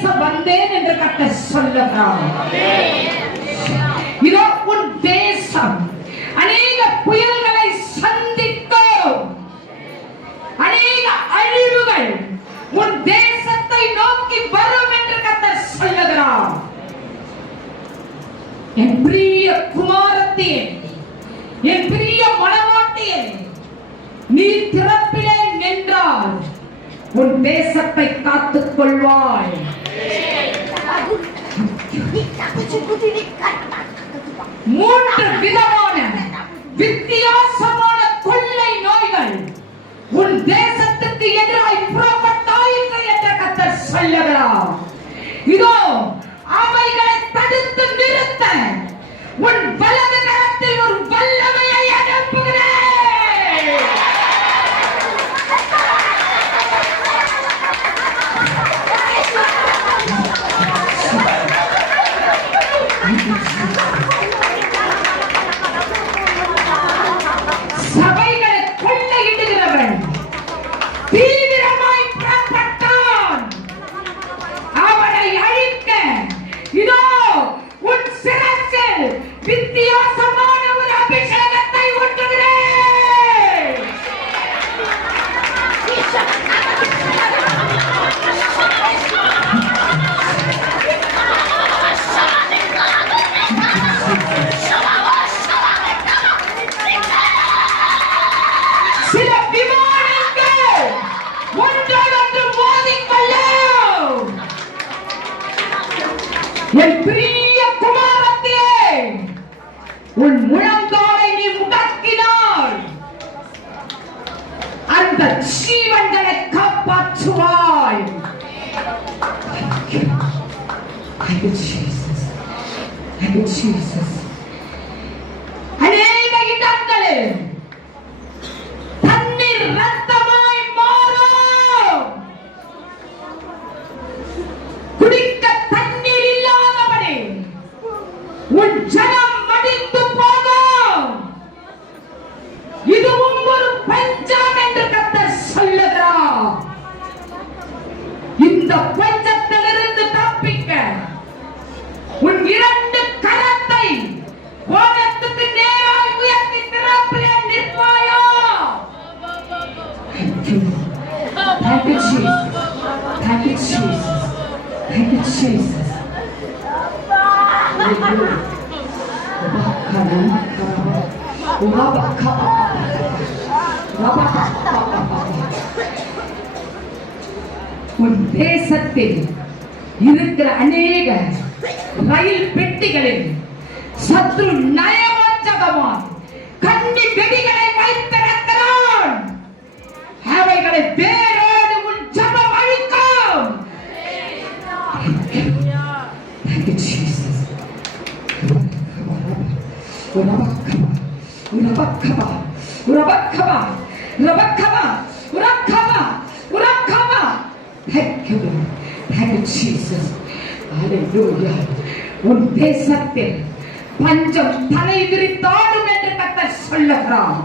பேச வந்தேன் என்று கர்த்தர் சொல்லுகிறார். இதோ உன் தேசம் அநேக புயல்களை சந்திக்கும், அநேக அழிவுகள் உன் தேசத்தை நோக்கி வரும் என்று கர்த்தர் சொல்லுகிறார். என் பிரிய குமாரத்தியே, என் பிரிய மணவாட்டியே, நீ திறப்பிலே நின்றால் உன் தேசத்தை காத்துக் கொள்வாய். மூன்று விதமான வித்தியாசமான கொள்ளை நோய்கள் உன் தேசத்துக்கு எதிராய் புறப்பட்டாயிற்று என்று கர்த்தர் சொல்லுகிறார். இதோ அவைகளை தடுத்து நிறுத்த உன் வலது கரத்தில் ஒரு வல்லமையை அனுப்புகிறேன். சபைகளை கொள்ளையிடுகிறவன் தீவிரமாய் புறப்பட்டான். அவனை அழிக்க இதோ உன் சிரசில் வித்தியாசமான ஒரு அபிஷேகத்தை ஊற்றுகிறேன். சில விமானங்கள் ஒன்றோடொன்று மோதிக்கொள்ளும். என் பிரிய குமாரத்தியே, உன் முழங்காலை நீ முடக்கினாய், அந்த ஜீவன்களை காப்பாற்றுவாய். Thank you, Jesus. Thank you, Jesus. அநேக இடங்களில் தண்ணீர் ரத்தமாய் மாறும். குடிக்க தண்ணீர் இல்லாதபடி உன் ஜனம் மடிந்து போகும். இதுவும் ஒரு பஞ்சம் என்று கர்த்தர் சொல்லுகிறார். இந்த பஞ்சத்திலிருந்து தப்பிக்க உன் இரண்டு கரத்தை வானத்துக்கு நேராய் உயர்த்தி திறப்பிலே நிற்பாயா? Thank you, Jesus. Thank you, Jesus. Thank you, Jesus. உன் தேசத்தில் இருக்கிற அநேக ரயில் பெட்டிகளில் சத்ரு நயவஞ்சகமாய் கண்ணி வெடிகளை வைத்திருக்கிறான். அவைகளை வேரோடு உன் ஜபம் அழிக்கும். Thank you, Jesus. Thank you, Jesus. Hallelujah. உன் தேசத்தில் பஞ்சம் தலை விரித்தாடும் என்று கர்த்தர் சொல்லுகிறார்.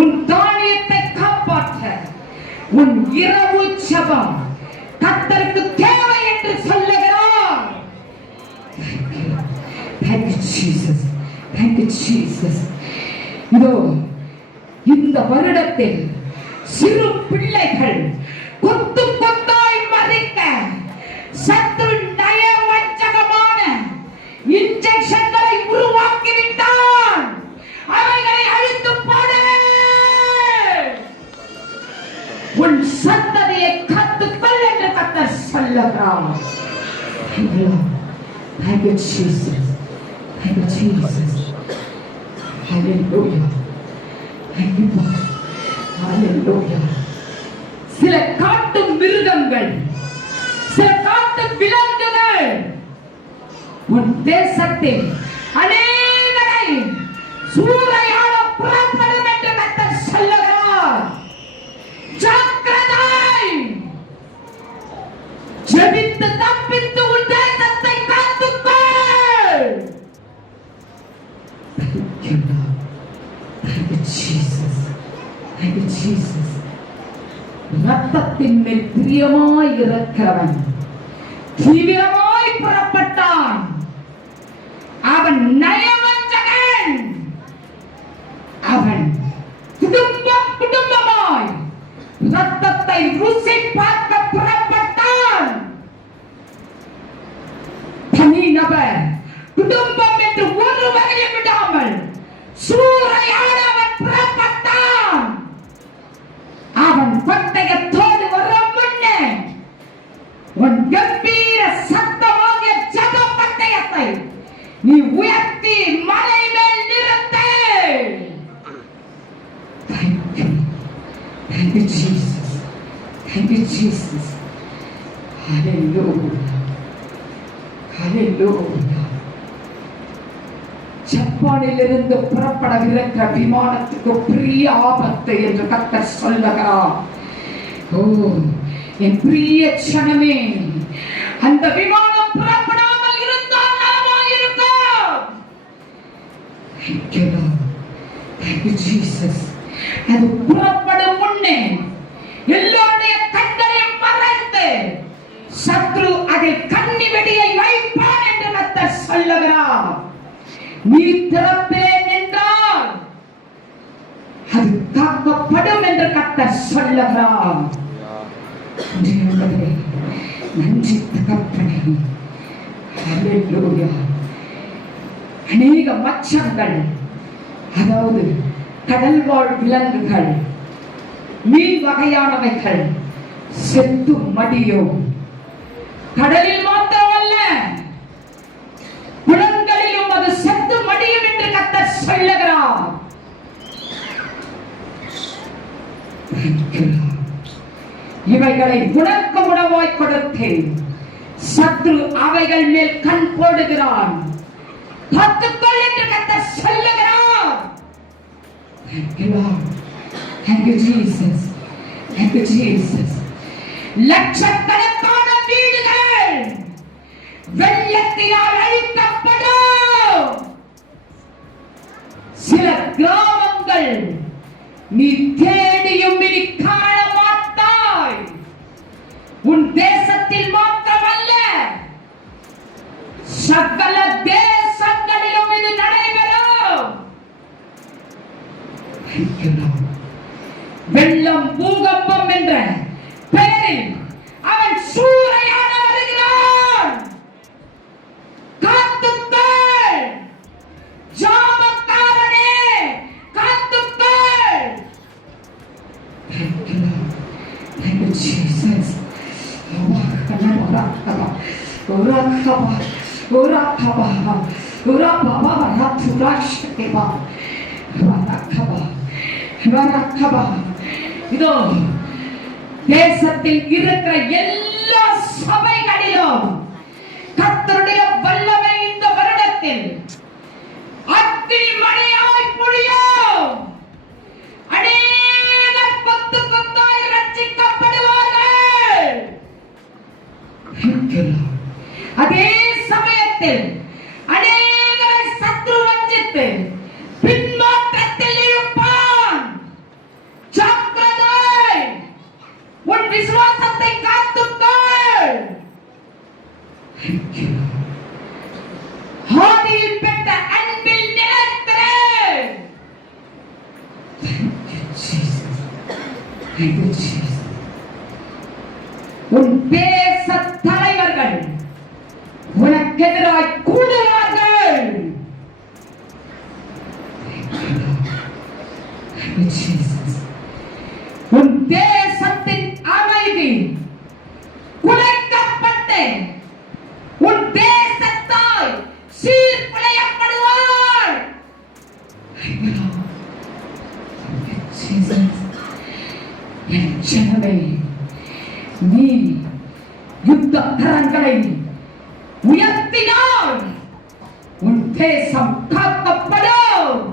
உன் தானியத்தை காப்பாற்ற உன் இரவு ஜெபம் கர்த்தருக்கு தேவை என்று சொல்லுகிறார். Thank you, Jesus. Thank you, Jesus. இதோ இந்த வருடத்தில் சிறு பிள்ளைகள் கொத்து கொத்தாய் மறிக்க சத்ரு நயவஞ்சகமான இன்ஜெக்ஷன்களை உருவாக்கிவிட்டான். அவைகளை அழித்து போடு. உன் சந்ததியை காத்துக்கொள் என்று கர்த்தர் சொல்லுகிறார். Thank you, Jesus. Thank you, Jesus. Hallelujah. Thank you, Lord. Hallelujah. சில காட்டு மிருகங்கள், சில காட்டு விலங்குகள் உன் தேசத்தில் அநேகரை சூறையாட புறப்படும் என்று கர்த்தர் சொல்லுகிறார். ஜாக்கிரதை. ஜெபித்து தப்பித்து உன் தேசத்தை காத்துக்கொள். Thank you, Lord. Thank you, Jesus. Thank you, Jesus. ரத்தத்தின் மேல் பிரியமாய் இருக்கிறவன் தீவிரமாய் புறப்பட்டான். அவன் நயவஞ்சகன். அவன் குடும்பமாய் ரத்தத்தை ருசி பார்க்க புறப்பட்டான். தனி நபர் குடும்பம் என்று ஒருவரையும் விடாமல் சூறையாட அவன் புறப்பட்டான். அவன் பட்டயத்தோடு வரும் முன்னே உன் கம்பீர சத்தமாகிய ஜப பட்டயத்தை நீ உயர்த்தி மலை மேல் நிறுத்து. Thank you, Jesus. Thank you, Jesus. Hallelujah. Hallelujah. ஜப்பானிலிருந்து புறப்படவிருக்கிற விமானத்துக்கு பெரிய ஆபத்து என்று கர்த்தர் சொல்லுகிறார். ஓ என் பிரிய ஜனமே, அந்த விமானம் புறப்படாமல் இருந்தால் நலமாயிருக்கும். Thank you, Lord. Thank you, Jesus. அது புறப்படும் முன்னே எல்லோருடைய கண்களையும் மறைத்து சத்ரு அதில் கண்ணி வெடியை வைப்பான் என்று கர்த்தர் சொல்லுகிறார். நீ திறப்பிலே நின்றால் அது காக்கப்படும் என்று கர்த்தர் சொல்லுகிறார். நன்றி தகப்பனே. ஹல்லேலூயா. அநேக மச்சங்கள், அதாவது கடல் வாழ் விலங்குகள், மீன் வகையானவைகள் செத்து மடியும். கடலில் மாத்திரமல்ல, குளங்களிலும் அது செத்து மடியும் என்று கர்த்தர் சொல்லுகிறார். இவைகளை உனக்கு உணவாய் கொடுத்தேன். சத்ரு அவைகள் மேல் கண் போடுகிறான். காத்துக்கொள் என்று கர்த்தர் சொல்லுகிறார். Thank you, Lord. Thank you, Jesus. Thank you, Jesus. லட்சக்கணக்கான வீடுகள் வெள்ளத்தினால் அழிக்கப்படும். சில கிராமங்கள் நீ தேடியும் இனி காண மாட்டாய். உன் தேசத்தில் மாத்திரமல்ல, சகல தேசங்களிலும் இது நடைபெறும். வெள்ளம், பூகம்பம் என்ற பெயரில் அவன் சூறையாட வருகிறான். காத்துக்கள் ஜாமக்காரனே, காத்துக்கள். Thank you, Jesus. இதோ தேசத்தில் இருக்கிற எல்லா சபைகளிலும் கர்த்தருடைய வல்லமை இந்த வருடத்தில் அக்கினி மழையாய் பொழியும். அநேகர் கொத்து கொத்தாய் ரட்சிக்கப்படுவார்கள். அதே சமயத்தில் அநேகரை சத்ரு வஞ்சித்து பின்மாற்றத்தில் இருப்பான். ஜாக்கிரதை, உன் விசுவாசத்தை காத்துக்கொள். ஆதியில் பெற்ற அன்பில் நிலைத்திரு. உன் தேச தலைவர்கள் உனக்கு எதிராய் கூடுவார்கள். உன் தேசத்தின் அமைதி குலைக்கப்பட்டு உன் தேசத்தாய் சீர்குலைக்கப்படுவாள். என் ஜனமே, நீ யுத்த கரங்களை உயர்த்தினால் உன் தேசம் காக்கப்படும்.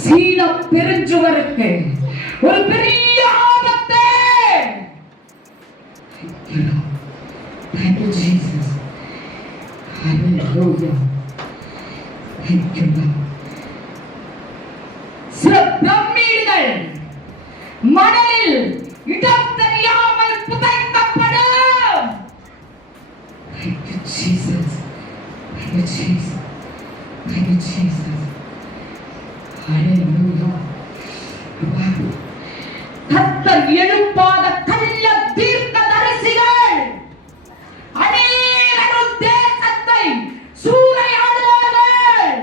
சீன பெருஞ்சுவருக்கு ஒரு பெரிய ஆபத்து. Thank you, Jesus. Hallelujah. Thank you, Lord. Thank you, Jesus. Thank you, Jesus. Thank you, Jesus. Hallelujah. கர்த்தர் எழுப்பாத கள்ள தீர்க்கதரிசிகள் அநேகரும் தேசத்தை சூறையாடுவார்கள்.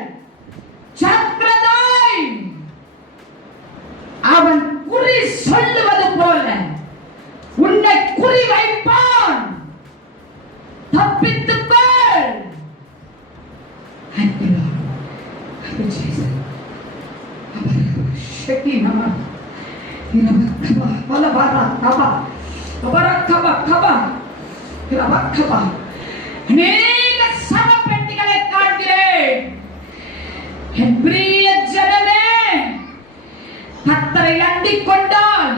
சக்கரதாய் அவன் குறி சொல்லுவது போல உன்னை குறி வைப்பான். தப்பித்துக்கொள். அன்புள்ள Jesus. Shekinah. Irabakaba, Balabarakaba, Abarakaba, Irabakaba. அநேக சவப்பெட்டிகளை காண்கிறேன். என் பிரிய ஜனமே, கர்த்தரை அண்டிக் கொண்டால்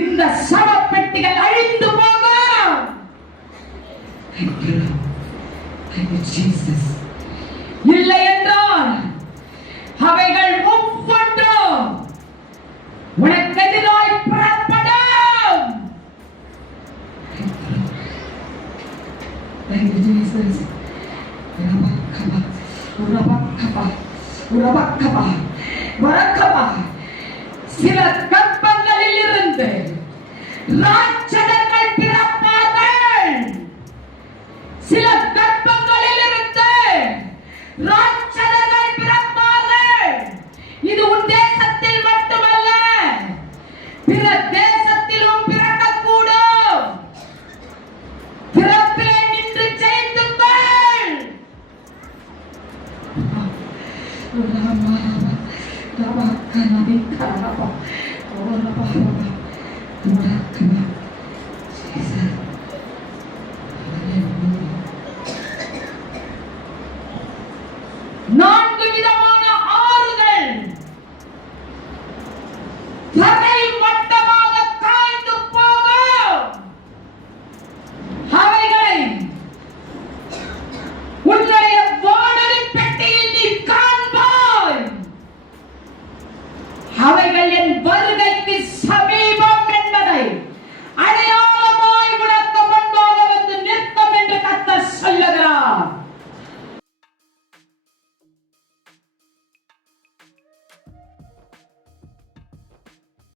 இந்த சவப்பெட்டிகள் அழிந்து போகும். Thank you, Lord. Thank you, Jesus. இல்லை என்றால் அவைகள் ஒவ்வொன்றும் உனக்கு எதிராய் புறப்படும். Thank you, Jesus. Urabakaba, Urabakaba, Urabakaba, Barakaba. சில கற்பங்களில் இருந்து ராட்சதர்கள் பிறப்பார்கள். சில